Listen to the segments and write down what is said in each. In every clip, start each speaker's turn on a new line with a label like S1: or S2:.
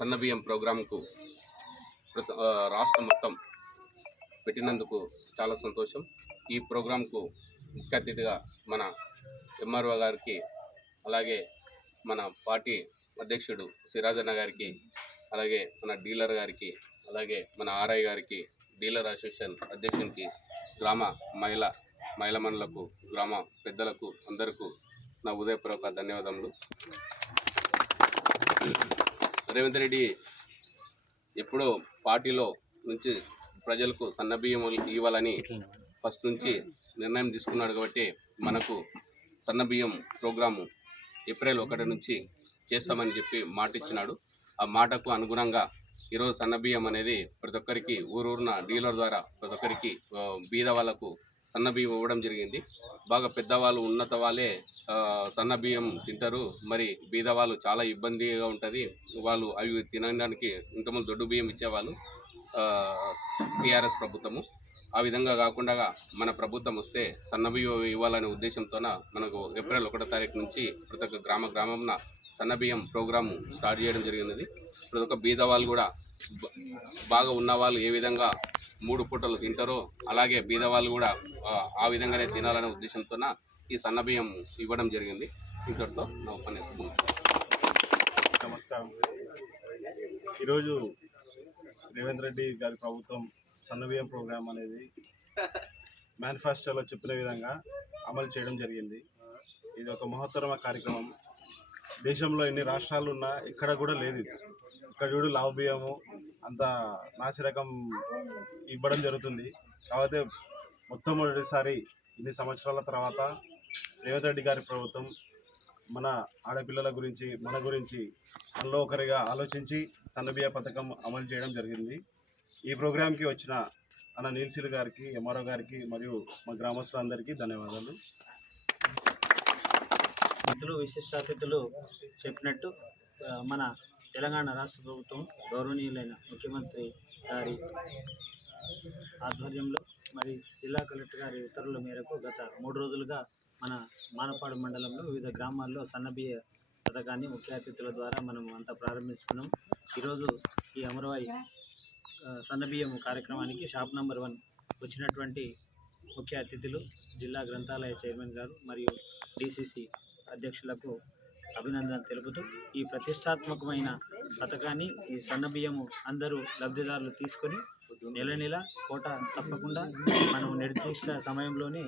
S1: సన్నబియ్యం ప్రోగ్రాంకు ప్రత- రాష్ట్రం మొత్తం పెట్టినందుకు చాలా సంతోషం. ఈ ప్రోగ్రాంకు ముఖ్య అతిథిగా మన ఎంఆర్ఓ గారికి అలాగే మన పార్టీ అధ్యక్షుడు సిరాజన్న గారికి అలాగే మన డీలర్ గారికి అలాగే మన ఆర్ఐ గారికి డీలర్ అసోసియేషన్ అధ్యక్షునికి గ్రామ మహిళ మహిళమణులకు గ్రామ పెద్దలకు అందరికీ నా ఉదయపూర్వక ధన్యవాదములు. రేవంత్ రెడ్డి ఎప్పుడో పార్టీలో నుంచి ప్రజలకు సన్నబియ్యం ఇవ్వాలని ఫస్ట్ నుంచి నిర్ణయం తీసుకున్నాడు కాబట్టి మనకు సన్నబియ్యం ప్రోగ్రాము ఏప్రిల్ ఒకటి నుంచి చేస్తామని చెప్పి మాట ఇచ్చినాడు. ఆ మాటకు అనుగుణంగా ఈరోజు సన్నబియ్యం అనేది ప్రతి ఒక్కరికి ఊరూరున డీలర్ ద్వారా ప్రతి ఒక్కరికి బీద వాళ్ళకు సన్నబియ్యం ఇవ్వడం జరిగింది. బాగా పెద్దవాళ్ళు ఉన్నత వాళ్ళే సన్న బియ్యం తింటారు. మరి బీదవాళ్ళు చాలా ఇబ్బందిగా ఉంటుంది. వాళ్ళు అవి తినడానికి ఇంతకుముందు దొడ్డు బియ్యం ఇచ్చేవాళ్ళు టీఆర్ఎస్ ప్రభుత్వము. ఆ విధంగా కాకుండా మన ప్రభుత్వం వస్తే సన్నబియ్యం ఇవ్వాలనే ఉద్దేశంతోన మనకు ఏప్రిల్ ఒకటో తారీఖు నుంచి ప్రతి ఒక్క గ్రామ గ్రామంన సన్నబియ్యం ప్రోగ్రాము స్టార్ట్ చేయడం జరిగినది. ప్రతి ఒక్క బీద వాళ్ళు కూడా బాగా ఉన్నవాళ్ళు ఏ విధంగా మూడు పూటలు తింటారో అలాగే బీదవాళ్ళు కూడా ఆ, విధంగానే తినాలనే ఉద్దేశంతో ఈ సన్నబియ్యం ఇవ్వడం జరిగింది. ఇంతటితో నా ఉపన్యాసం
S2: నమస్కారం. ఈరోజు రేవంత్ రెడ్డి గారి ప్రభుత్వం సన్నబియ్యం ప్రోగ్రాం అనేది మేనిఫెస్టోలో చెప్పిన విధంగా అమలు చేయడం జరిగింది. ఇది ఒక మహత్తరమ కార్యక్రమం. దేశంలో ఎన్ని రాష్ట్రాలు ఉన్నా ఎక్కడ కూడా లేదు ఇక్కడ చూడు లావు బియ్యము అంత నాసిరకం ఇవ్వడం జరుగుతుంది. కాకపోతే మొట్టమొదటిసారి ఇన్ని సంవత్సరాల తర్వాత రేవంత్ రెడ్డి గారి ప్రభుత్వం మన ఆడపిల్లల గురించి మన గురించి మనలో ఒకరిగా ఆలోచించి సన్నబియ్య పథకం అమలు చేయడం జరిగింది. ఈ ప్రోగ్రాంకి వచ్చిన అన్న నీల్సిల్ గారికి ఎంఆర్ఓ గారికి మరియు మా గ్రామస్తులందరికీ ధన్యవాదాలు.
S3: అతిథులు విశిష్ట అతిథులు చెప్పినట్టు మన తెలంగాణ రాష్ట్ర ప్రభుత్వం గౌరవనీయులైన ముఖ్యమంత్రి గారి ఆధ్వర్యంలో మరి జిల్లా కలెక్టర్ గారి ఉత్తర్వుల మేరకు గత మూడు రోజులుగా మన మానపాడు మండలంలో వివిధ గ్రామాల్లో సన్నబియ్య పథకాన్ని ముఖ్య అతిథుల ద్వారా మనం అంతా ప్రారంభించుకున్నాం ఈరోజు ఈ అమరవాయి సన్నబియ్యం కార్యక్రమానికి షాప్ నంబర్ వన్ వచ్చినటువంటి ముఖ్య అతిథులు జిల్లా గ్రంథాలయ చైర్మన్ గారు మరియు డిసిసి అధ్యక్షులకు అభినందన తెలుపుతూ ఈ ప్రతిష్టాత్మకమైన పథకాన్ని ఈ సన్న బియ్యము అందరూ లబ్ధిదారులు తీసుకొని నెల నెల కోట తప్పకుండా మనం నిర్దిష్ట సమయంలోనే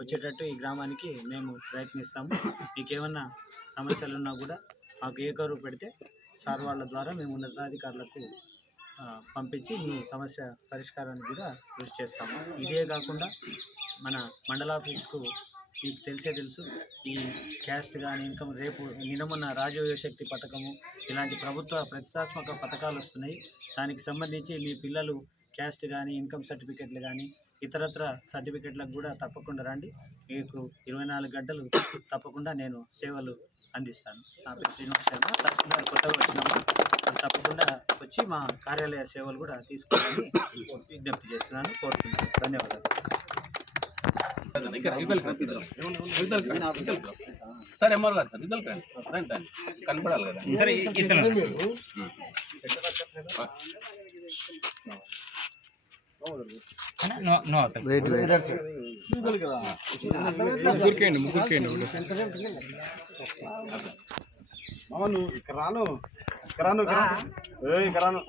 S3: వచ్చేటట్టు ఈ గ్రామానికి మేము ప్రయత్నిస్తాము. మీకేమన్నా సమస్యలు ఉన్నా కూడా మాకు ఏ కరువు పెడితే సార్ వాళ్ళ ద్వారా మేము ఉన్నతాధికారులకు పంపించి మీ సమస్య పరిష్కారానికి కూడా కృషి చేస్తాము. ఇదే కాకుండా మన మండల ఆఫీస్కు మీకు తెలిసే తెలుసు ఈ క్యాస్ట్ కానీ ఇన్కమ్ రేపు నినమున్న రాజీవ్ శక్తి పథకము ఇలాంటి ప్రభుత్వ ప్రతిష్టాత్మక పథకాలు వస్తున్నాయి. దానికి సంబంధించి మీ పిల్లలు క్యాస్ట్ కానీ ఇన్కమ్ సర్టిఫికెట్లు కానీ ఇతరత్ర సర్టిఫికెట్లకు కూడా తప్పకుండా రండి. మీకు ఇరవై నాలుగు గంటలు తప్పకుండా నేను సేవలు అందిస్తాను. నా పేరు శ్రీనివాస్ శర్మ తహసీల్దార్ కొత్తగా వచ్చినాము తప్పకుండా వచ్చి మా కార్యాలయ సేవలు కూడా తీసుకోవాలని విజ్ఞప్తి చేస్తున్నాను. కోరుతున్నాను. ధన్యవాదాలు.
S1: సార్ ఇద్దరు. ఇద్దరు రండి, ఇద్దరు రండి. సార్ ఎంఆర్ గారు సార్ ఇద్దరు రండి. రండి రండి కనపడాలి కదా ఉమ్.
S2: మామ నువ్వు ఇక్కడ రాను ఇక్కడ రాను ఇక్కడ రాను. ఏయ్, ఇక్కడ రాను